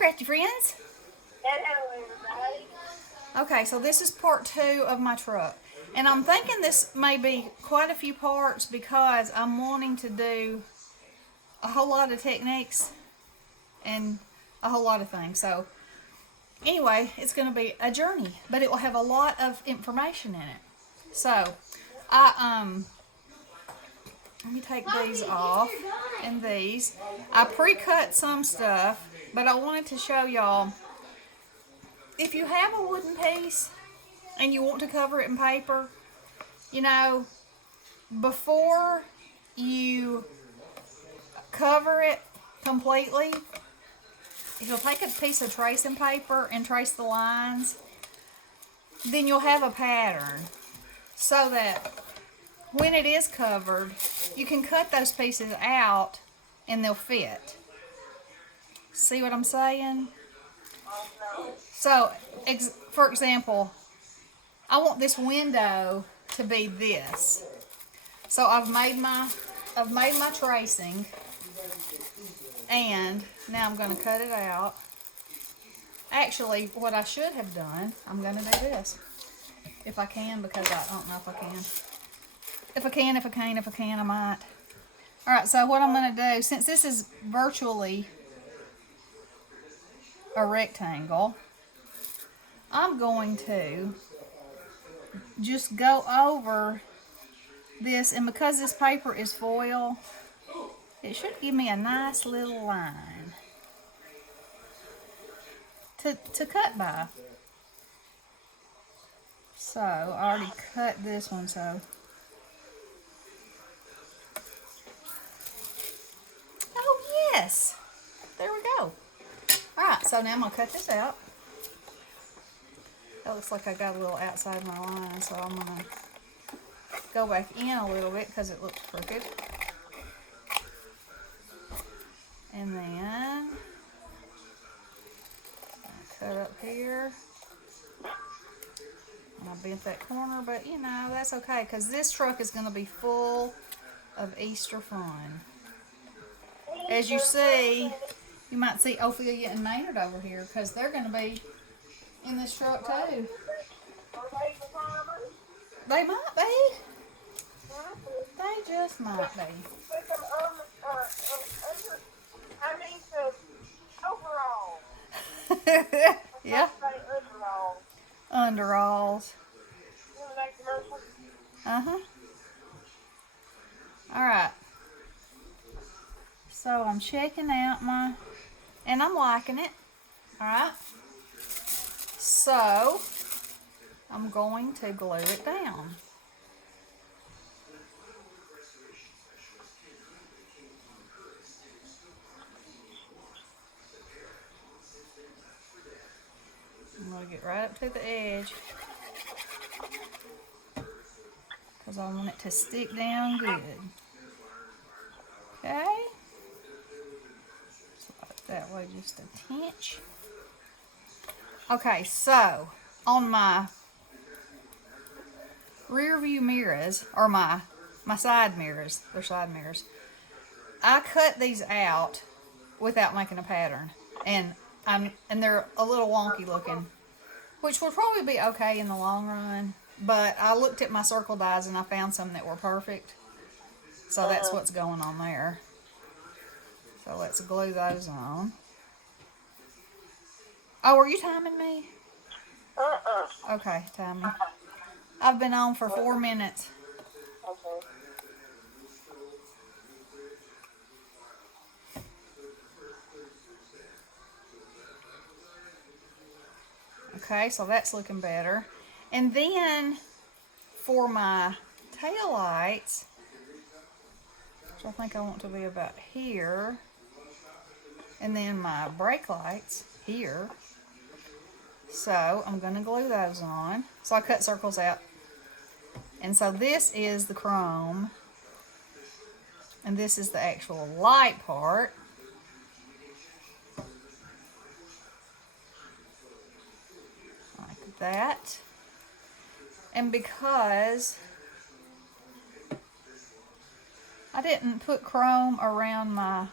Crafty friends. Hello, everybody. Okay, so this is part 2 of my truck. And I'm thinking this may be quite a few parts because I'm wanting to do a whole lot of techniques and a whole lot of things. So anyway, it's going to be a journey, but it will have a lot of information in it. So let me take these off and these. I pre-cut some stuff, but I wanted to show y'all if you have a wooden piece and you want to cover it in paper, you know, before you cover it completely, if you'll take a piece of tracing paper and trace the lines, then you'll have a pattern so that when it is covered, you can cut those pieces out and they'll fit. See what I'm saying? So, for example, I want this window to be this. So I've made my tracing, and now I'm going to cut it out. Actually, what I should have done, I'm going to do this if I can, because I don't know if I can. If I can, I might. All right. So what I'm going to do, since this is virtually a rectangle, I'm going to just go over this, and because this paper is foil, it should give me a nice little line to cut by. So I already cut this one, so oh yes, there we go. All right, so now I'm gonna cut this out. That looks like I got a little outside of my line, so I'm gonna go back in a little bit because it looks crooked. And then cut up here. And I bent that corner, but you know, that's okay because this truck is gonna be full of Easter fun. As you see, you might see Ophelia and Maynard over here because they're gonna be in this truck too. They might be. They just might be. I need some overalls. Yeah. Overalls. Underalls. You want that commercial? Uh-huh. Alright. So I'm checking out and I'm liking it. Alright. So I'm going to glue it down. I'm going to get right up to the edge because I want it to stick down good. Okay? Slide that way just a tinch. Okay, so on my rear view mirrors, or my side mirrors, they're side mirrors, I cut these out without making a pattern, and they're a little wonky looking, which would probably be okay in the long run, but I looked at my circle dies and I found some that were perfect, so that's what's going on there. So let's glue those on. Oh, are you timing me? Okay, time me. I've been on for 4 minutes. Okay. Okay, so that's looking better. And then for my tail lights, which I think I want to be about here, and then my brake lights here. So I'm going to glue those on. So I cut circles out. And so this is the chrome, and this is the actual light part. Like that. And because I didn't put chrome around my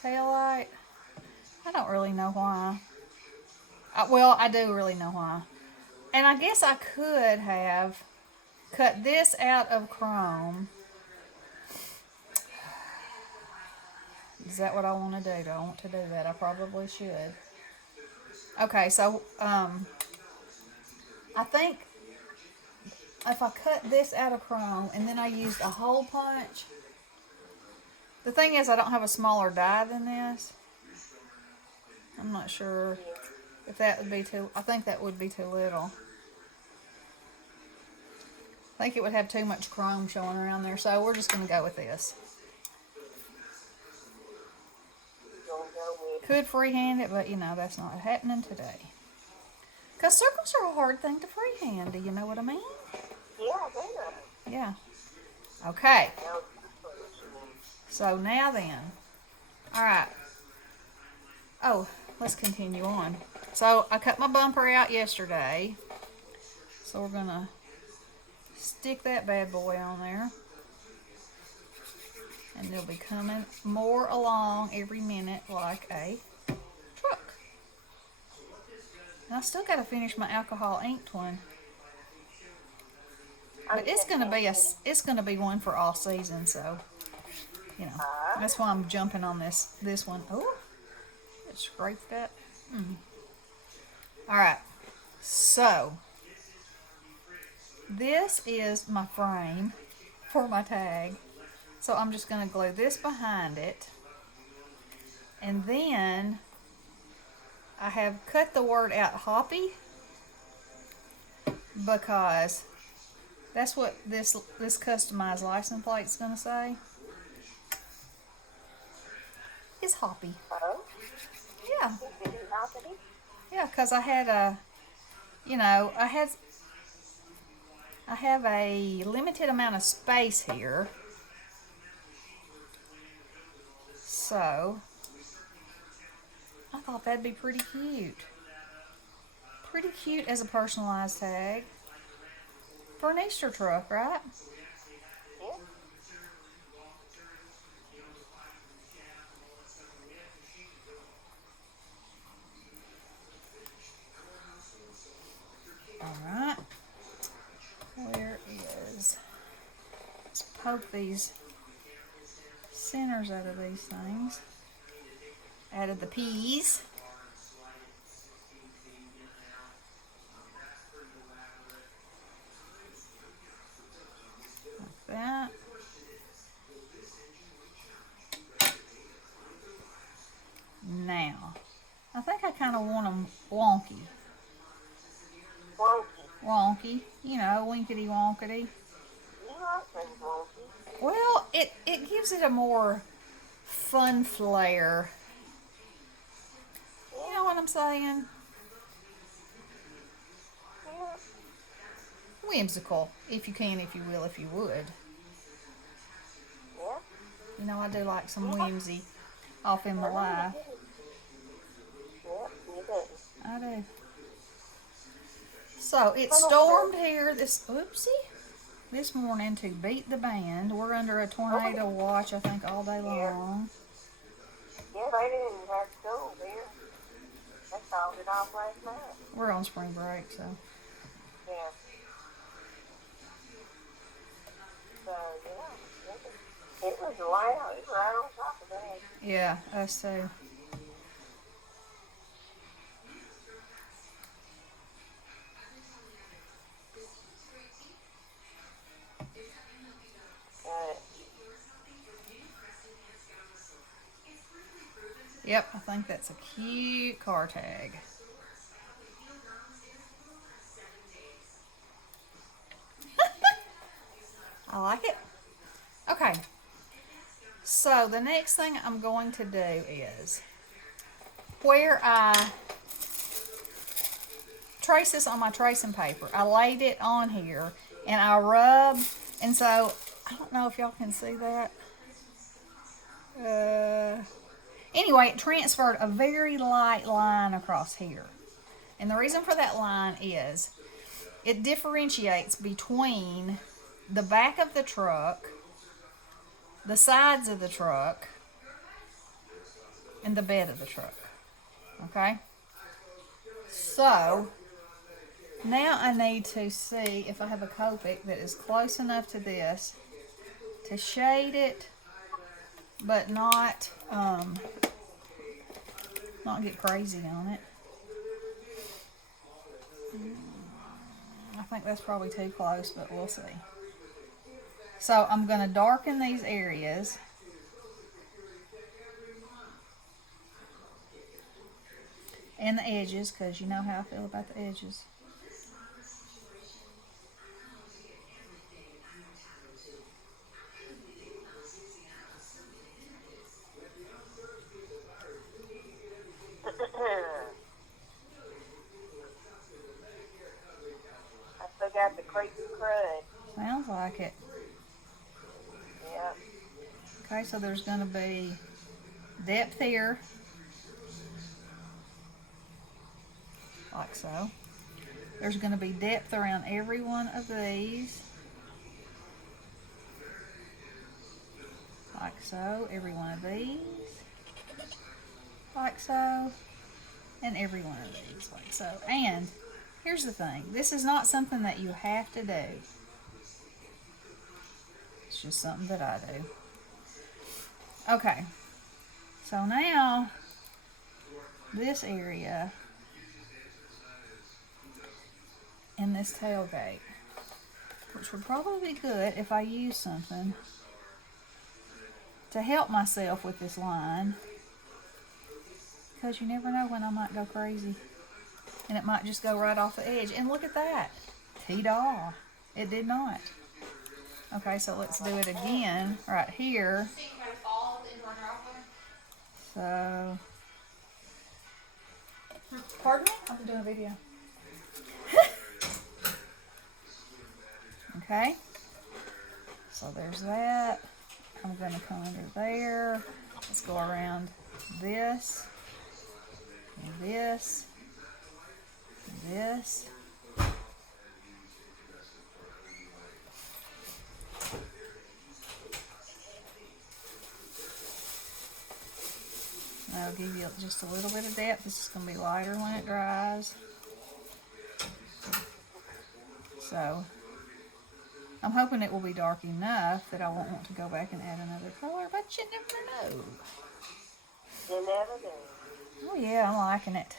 tail light, I don't really know why. Well, I do really know why. And I guess I could have cut this out of chrome. Is that what I want to do? Do I want to do that? I probably should. Okay, so I think if I cut this out of chrome and then I used a hole punch, the thing is I don't have a smaller die than this. I'm not sure if that would be too, I think that would be too little. I think it would have too much chrome showing around there, so we're just going to go with this. Gonna go with Could freehand it, but you know, that's not happening today. Because circles are a hard thing to freehand, do you know what I mean? yeah, they know. Yeah. Okay, No, so now then. Alright. Oh, let's continue on. So, I cut my bumper out yesterday. So, we're going to stick that bad boy on there. And they'll be coming more along every minute like a truck. And I still got to finish my alcohol inked one. But it's gonna be one for all season, so you know that's why I'm jumping on this one. Oh, it scraped that. All right, so this is my frame for my tag. So I'm just gonna glue this behind it, and then I have cut the word out hoppy because that's what this customized license plate is going to say. It's hoppy. oh, Yeah. did you not it? Yeah, because I had a, you know, I have a limited amount of space here. So, I thought that'd be pretty cute. Pretty cute as a personalized tag. For an Easter truck, right? Yeah. Alright. Where is... Let's poke these centers out of these things. Added the peas. Like that. Now, I think I kind of want them wonky. Wonky. Wonky, you know, winkety wonkety. You like them wonky. Well, it gives it a more fun flair. You know what I'm saying? Yeah. Whimsical, if you can, if you will, if you would. Yeah. You know, I do like some whimsy off in my life. Yeah, you do. I do. So, it stormed here this morning to beat the band. We're under a tornado watch, I think, all day long. Yeah, they didn't have school there. They called it off last night. We're on spring break, so. Yeah. So, yeah. It was loud. It was right on top of that. Yeah, us too. Yep, I think that's a cute car tag. I like it. Okay. So the next thing I'm going to do is where I trace this on my tracing paper. I laid it on here and I rubbed, and so I don't know if y'all can see that. Anyway, it transferred a very light line across here. And the reason for that line is it differentiates between the back of the truck, the sides of the truck, and the bed of the truck. Okay? So, now I need to see if I have a Copic that is close enough to this to shade it, but not get crazy on it. I think that's probably too close, but we'll see. So I'm going to darken these areas. And the edges, because you know how I feel about the edges. I still got the creek crud. Sounds like it. Yeah. Okay, so there's going to be depth here. Like so. There's going to be depth around every one of these. Like so. Every one of these. Like so. And every one of these. Like so. And here's the thing. This is not something that you have to do. It's just something that I do. Okay. So now, this area in this tailgate, which would probably be good if I use something to help myself with this line, because you never know when I might go crazy and it might just go right off the edge. And look at that, T-daw, it did not. Okay, so let's do it again right here. So, pardon me? I'm doing a video. Okay, so there's that. I'm going to come under there. Let's go around this, and this, and this. That'll give you just a little bit of depth. This is going to be lighter when it dries. So, I'm hoping it will be dark enough that I won't want to go back and add another color, but you never know. You never do. Oh yeah, I'm liking it.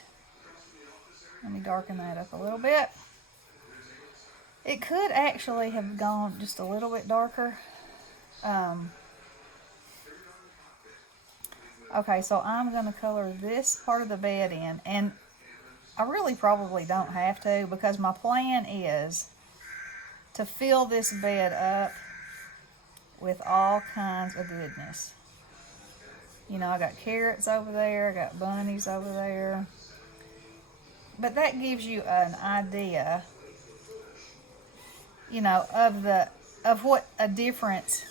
Let me darken that up a little bit. It could actually have gone just a little bit darker. Okay, so I'm going to color this part of the bed in, and I really probably don't have to, because my plan is to fill this bed up with all kinds of goodness. You know, I got carrots over there, I got bunnies over there. But that gives you an idea, you know, of what a difference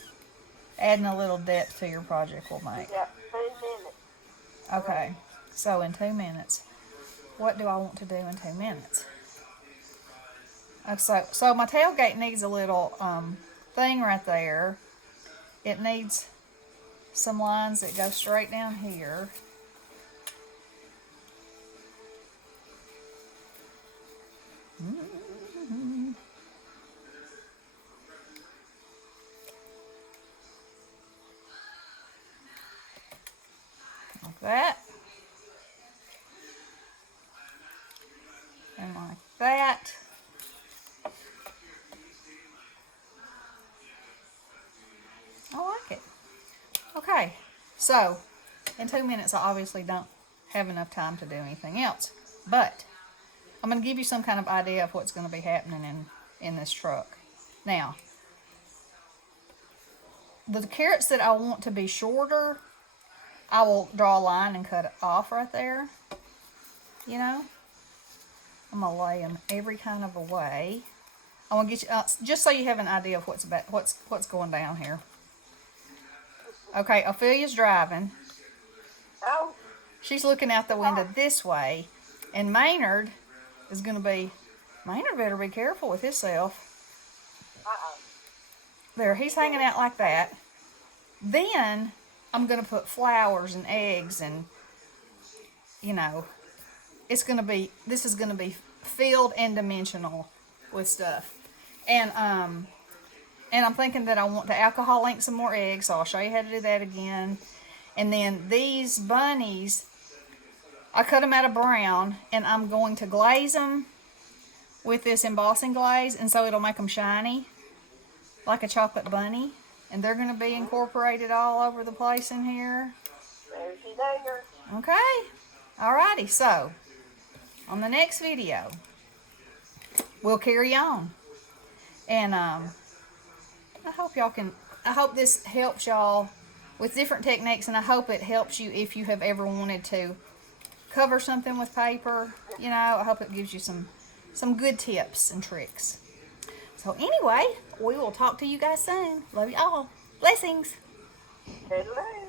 adding a little depth to your project will make. You got 2 minutes. Okay, so in 2 minutes, what do I want to do in 2 minutes? So my tailgate needs a little thing right there. It needs some lines that go straight down here. Like that. And like that. I like it. Okay, so in 2 minutes I obviously don't have enough time to do anything else, but I'm going to give you some kind of idea of what's going to be happening in this truck. Now, the carrots that I want to be shorter, I will draw a line and cut it off right there. You know, I'm going to lay them every kind of a way. I want to get you, just so you have an idea of what's going down here. Okay, Ophelia's driving. Oh. She's looking out the window this way, and Maynard is going to be, Maynard better be careful with himself. There, he's hanging out like that. Then I'm going to put flowers and eggs and, you know, this is gonna be filled and dimensional with stuff. And I'm thinking that I want to alcohol ink some more eggs, so I'll show you how to do that again. And then these bunnies, I cut them out of brown, and I'm going to glaze them with this embossing glaze, and so it'll make them shiny, like a chocolate bunny. And they're going to be incorporated all over the place in here. There's your there. Okay. Alrighty, so on the next video, we'll carry on. And I hope this helps y'all with different techniques, and I hope it helps you if you have ever wanted to cover something with paper. You know, I hope it gives you some good tips and tricks. So anyway, we will talk to you guys soon. Love you all. Blessings. Hello.